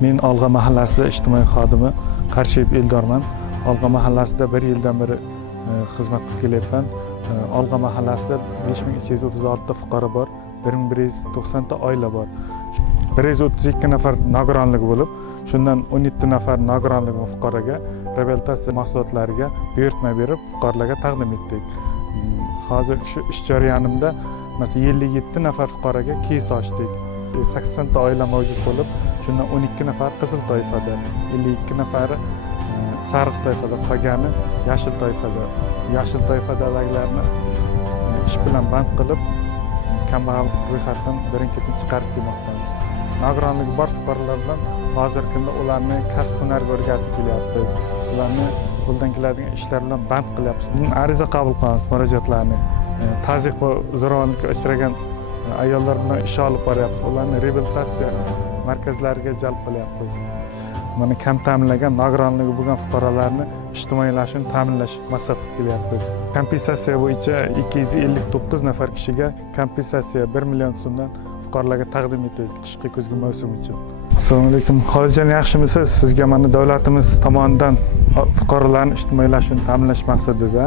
Men Olg'a mahallasida ijtimoiy xodimi Qarshiyev Eldorman. Olg'a mahallasida 1 yildan beri xizmat qilib kelyapman. Olg'a mahallasida 5236 ta fuqaro bor, 1190 ta oila bor. 132 nafar nogironlik bo'lib, shundan 17 nafar nogironlik fuqaroga reabilitatsiya mahsulotlariga buyurtma berib, fuqarolarga taqdim etdik. Hozir shu ish jarayonida masalan 57 nafar fuqaroga kes ochdik. 80 ta oila mavjud bo'lib, shundan 12 nafar qizil toifada, 52 nafari sariq toifada, qolgani yashil toifada. Yashil toifadagilarni ish bilan band qilib, kambag'al ro'yxatdan birin-ketin chiqarib kelmoqdamiz. Nogironligi bor fuqarolardan hozirgi kunda ularni kasb-hunarga o'rgatib kelyapmiz. Ularni qo'ldan keladigan ishlar bilan band qilyapmiz. Ariza qabul qilamiz, murojaatlarni. Tazyiq va zo'ravonlikka uchragan ayollar bilan ish olib boryapmiz. Ularni reabilitatsiya markazlariga jalb qilyapmiz. Mana kam ta'minlangan nogironligi bo'lgan fuqarolarni ijtimoiylashishini ta'minlash maqsad qilib kelyapmiz. Kompensatsiya bo'yicha 259 nafar kishiga kompensatsiya 1 million so'mdan fuqarolarga taqdim etildi qishki kuzgi mavsum uchun. Assalomu alaykum. Holijon yaxshimisiz? Sizga mana davlatimiz tomonidan fuqarolarni ijtimoiylashishini ta'minlash maqsadida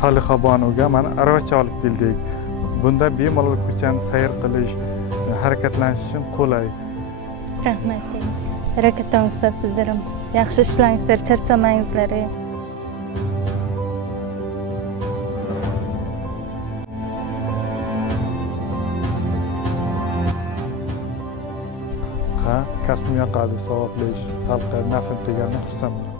Solixa Bonovga mana aravacha olib keldik. Bunda bemalol ko'chani sayr qilish, harakatlanish uchun qulay. Rahmat. Harakatlaningizlar sizlarim. Yaxshi ishlang, charchamangizlar. Kasbim yoqadi, savobli ish, xalqqa naf'im teganini xursandman.